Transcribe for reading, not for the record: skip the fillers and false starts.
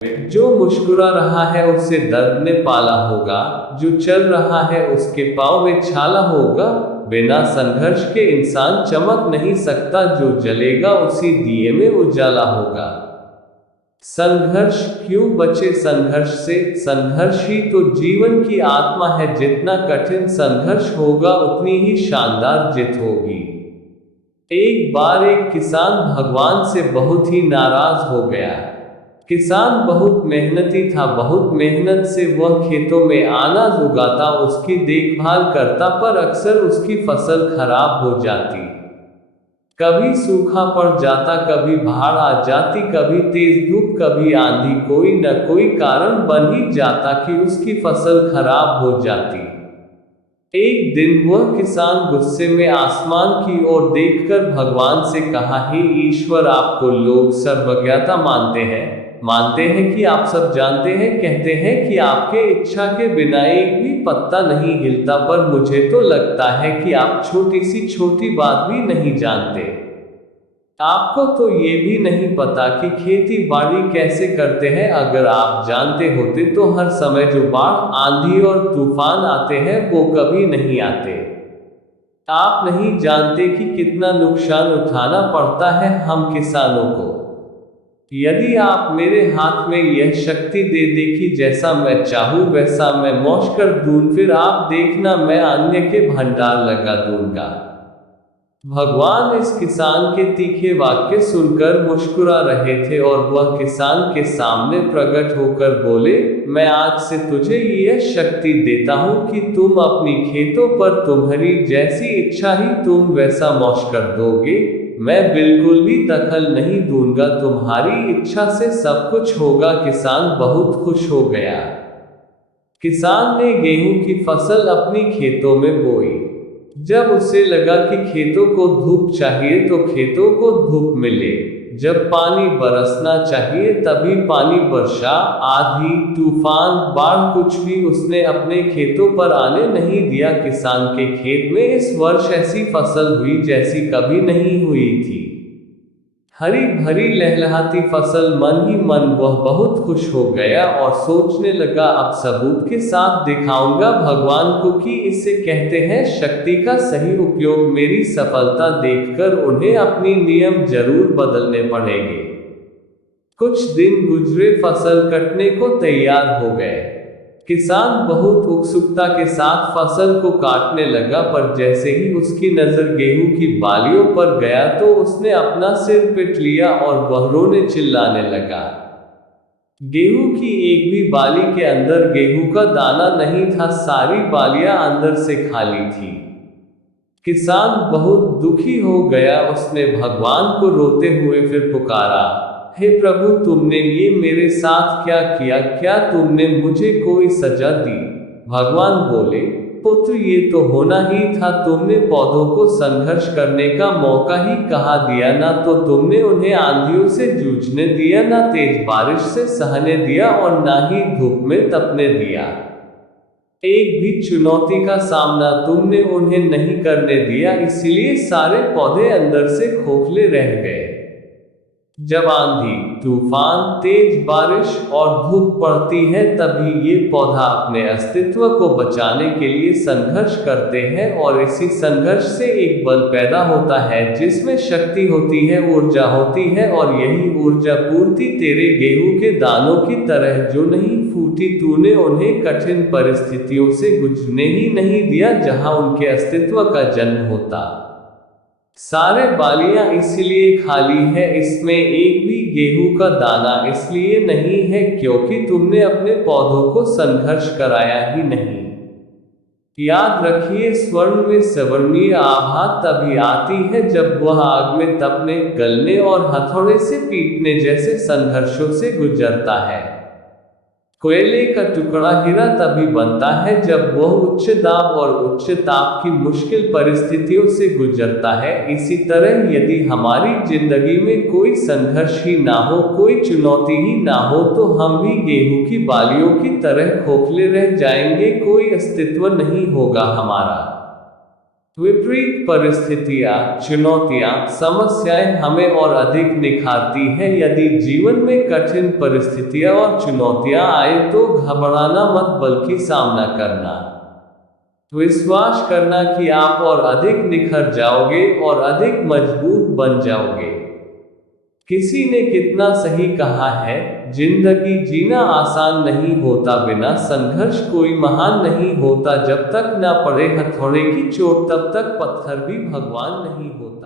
जो मुस्कुरा रहा है उसे दर्द ने पाला होगा, जो चल रहा है उसके पाँव में छाला होगा। बिना संघर्ष के इंसान चमक नहीं सकता, जो जलेगा उसी दिए में उजाला होगा। संघर्ष क्यों बचे संघर्ष से? संघर्ष ही तो जीवन की आत्मा है। जितना कठिन संघर्ष होगा उतनी ही शानदार जीत होगी। एक बार एक किसान भगवान से बहुत ही नाराज हो गया। किसान बहुत मेहनती था, बहुत मेहनत से वह खेतों में अनाज उगाता, उसकी देखभाल करता, पर अक्सर उसकी फसल खराब हो जाती। कभी सूखा पड़ जाता, कभी बाढ़ आ जाती, कभी तेज धूप, कभी आंधी, कोई न कोई कारण बन ही जाता कि उसकी फसल खराब हो जाती। एक दिन वह किसान गुस्से में आसमान की ओर देखकर भगवान से कहा, हे ईश्वर, आपको लोग सर्वज्ञता मानते हैं कि आप सब जानते हैं, कहते हैं कि आपके इच्छा के बिना एक भी पत्ता नहीं हिलता, पर मुझे तो लगता है कि आप छोटी सी छोटी बात भी नहीं जानते। आपको तो ये भी नहीं पता कि खेती बाड़ी कैसे करते हैं। अगर आप जानते होते तो हर समय जो बाढ़, आंधी और तूफान आते हैं वो कभी नहीं आते। आप नहीं जानते कि कितना नुकसान उठाना पड़ता है हम किसानों को। यदि आप मेरे हाथ में यह शक्ति दे दे कि जैसा मैं चाहूं वैसा मैं मौज कर दूं, फिर आप देखना मैं अन्य के भंडार लगा दूंगा। भगवान इस किसान के तीखे वाक्य सुनकर मुस्कुरा रहे थे और वह किसान के सामने प्रकट होकर बोले, मैं आज से तुझे यह शक्ति देता हूं कि तुम अपनी खेतों पर तुम्हारी जैसी इच्छा ही तुम वैसा मौज कर दोगे। मैं बिल्कुल भी दखल नहीं दूंगा, तुम्हारी इच्छा से सब कुछ होगा। किसान बहुत खुश हो गया। किसान ने गेहूं की फसल अपनी खेतों में बोई। जब उसे लगा कि खेतों को धूप चाहिए तो खेतों को धूप मिले, जब पानी बरसना चाहिए तभी पानी बरसा। आंधी, तूफान, बाढ़, कुछ भी उसने अपने खेतों पर आने नहीं दिया। किसान के खेत में इस वर्ष ऐसी फसल हुई जैसी कभी नहीं हुई थी। हरी भरी लहलहाती फसल, मन ही मन वह बहुत खुश हो गया और सोचने लगा, अब सबूत के साथ दिखाऊंगा भगवान को कि इसे कहते हैं शक्ति का सही उपयोग। मेरी सफलता देखकर उन्हें अपनी नियम जरूर बदलने पड़ेंगे। कुछ दिन गुजरे, फसल कटने को तैयार हो गए। किसान बहुत उत्सुकता के साथ फसल को काटने लगा, पर जैसे ही उसकी नजर गेहूं की बालियों पर गया तो उसने अपना सिर पीट लिया और वह रोने चिल्लाने लगा। गेहूं की एक भी बाली के अंदर गेहूं का दाना नहीं था, सारी बालियां अंदर से खाली थी। किसान बहुत दुखी हो गया, उसने भगवान को रोते हुए फिर पुकारा, हे प्रभु, तुमने ये मेरे साथ क्या किया? क्या तुमने मुझे कोई सजा दी? भगवान बोले, पुत्र, ये तो होना ही था। तुमने पौधों को संघर्ष करने का मौका ही कहाँ दिया? ना तो तुमने उन्हें आंधियों से जूझने दिया, ना तेज बारिश से सहने दिया और ना ही धूप में तपने दिया। एक भी चुनौती का सामना तुमने उन्हें नहीं करने दिया, इसलिए सारे पौधे अंदर से खोखले रह गए। जब आंधी, तूफान, तेज बारिश और धूप पड़ती है तभी ये पौधा अपने अस्तित्व को बचाने के लिए संघर्ष करते हैं, और इसी संघर्ष से एक बल पैदा होता है जिसमें शक्ति होती है, ऊर्जा होती है, और यही ऊर्जा पूर्ति तेरे गेहूं के दानों की तरह जो नहीं फूटी, तूने उन्हें कठिन परिस्थितियों से गुजरने ही नहीं दिया जहां उनके अस्तित्व का जन्म होता। सारे बालियां इसलिए खाली है, इसमें एक भी गेहूं का दाना इसलिए नहीं है क्योंकि तुमने अपने पौधों को संघर्ष कराया ही नहीं। याद रखिए, स्वर्ण में स्वर्णीय आभा तभी आती है जब वह आग में तपने, गलने और हथौड़े से पीटने जैसे संघर्षों से गुजरता है। कोयले का टुकड़ा हीरा तभी बनता है जब वह उच्च दाब और उच्च ताप की मुश्किल परिस्थितियों से गुजरता है। इसी तरह यदि हमारी जिंदगी में कोई संघर्ष ही ना हो, कोई चुनौती ही ना हो, तो हम भी गेहूं की बालियों की तरह खोखले रह जाएंगे, कोई अस्तित्व नहीं होगा हमारा। विपरीत परिस्थितियां, चुनौतियां, समस्याएं हमें और अधिक निखारती हैं। यदि जीवन में कठिन परिस्थितियां और चुनौतियां आए तो घबराना मत बल्कि सामना करना। विश्वास करना कि आप और अधिक निखर जाओगे और अधिक मजबूत बन जाओगे। किसी ने कितना सही कहा है, जिंदगी जीना आसान नहीं होता, बिना संघर्ष कोई महान नहीं होता। जब तक ना पड़े हथौड़े की चोट तब तक पत्थर भी भगवान नहीं होता।